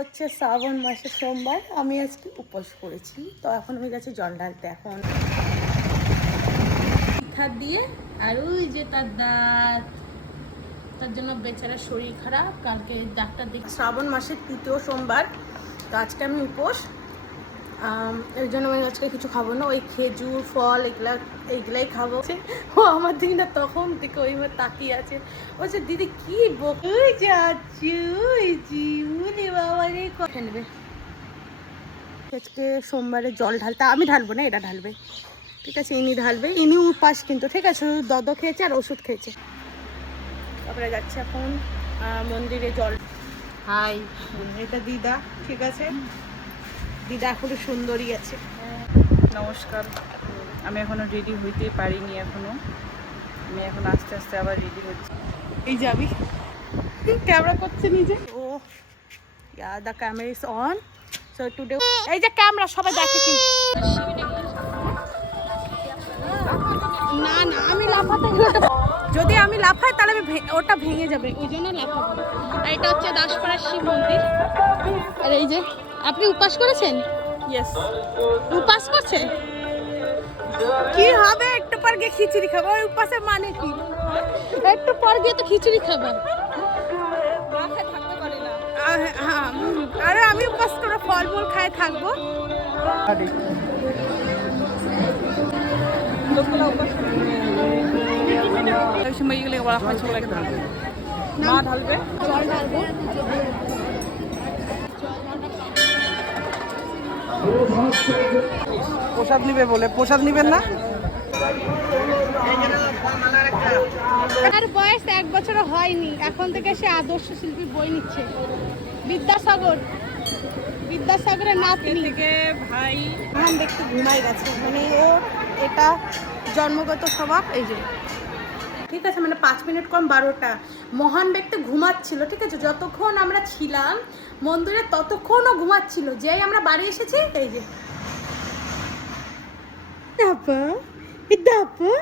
হচ্ছে শ্রাবণ মাসের সোমবার, আমি আজকে উপোস করেছি। তো এখন আমি গেছি জল ঢালতে। এখন পিঠা দিয়ে আর ওই যে তার দাঁত, তার জন্য বেচারা শরীর খারাপ, কালকে ডাক্তার দেখি। শ্রাবণ মাসের 3য় সোমবার, তো আজকে আমি উপোস। এই জন্য আমি আজকে কিছু খাবো না, ওই খেজুর ফল এইগুলাই খাবো। ও আমার দিকে না তখন থেকে ওইভাবে তাকিয়ে আছে, বলছে দিদি কি বই যাচ্ছি বাবা রে কথা নেবে। আজকে সোমবারে জল ঢালতে আমি ঢালবো না, এটা ঢালবে, ঠিক আছে? ইনি ঢালবে, ইনি উপাস কিন্তু, ঠিক আছে? শুধু দদ খেয়েছে আর ওষুধ খেয়েছে। তারপরে যাচ্ছে এখন মন্দিরে জল। হাই, এটা দিদা, ঠিক আছে? দিদা এখনো সুন্দরী আছে। নমস্কার। আমি এখনো রেডি হইতেই পারিনি, আমি এখন আস্তে আস্তে আবার রেডি হচ্ছি। এই যাবি ক্যামেরা করছে নিজে। Oh the camera is on. So today এই যে ক্যামেরা সবাই দেখে কি না না, আমি লাফাতে গেলে যদি আমি লাফাই তাহলে ওটা ভেঙে যাবে, ওই জন্য লাফাবো। আর এটা হচ্ছে দাসপাড়ার শিব মন্দির। আর এই যে আপনি উপাস করেছেন? ইয়েস। উপাস করছে কি হবে? একটু পর গিয়ে খিচুড়ি খাবো। ওই উপাসের মানে কি? একটু পর গিয়ে তো খিচুড়ি খাবো। আরে আমি উপাস করে ফলমূল খাই থাকবো। মা ঢালবে, জল ঢালবো। প্রসাদ নিবে বলে, প্রসাদ নিবেন না? তার বয়স 1 বছরও হয়নি, এখন থেকে সে আদর্শ শিল্পী বই নিচ্ছে। বিদ্যাসাগরের নাতনি থেকে ভাই মহান ব্যক্তি ঘুমাই গেছে, মানে ও এটা জন্মগত স্বভাব। এই যে ঠিক আছে, মানে 5 মিনিট কম 12টা। মহান ব্যক্তি ঘুমাচ্ছিল, ঠিক আছে? যতক্ষণ আমরা ছিলাম মন্দিরে ততক্ষণও ঘুমাচ্ছিল। যেই আমরা বাড়ি এসেছি, এই যে দাপা দাপা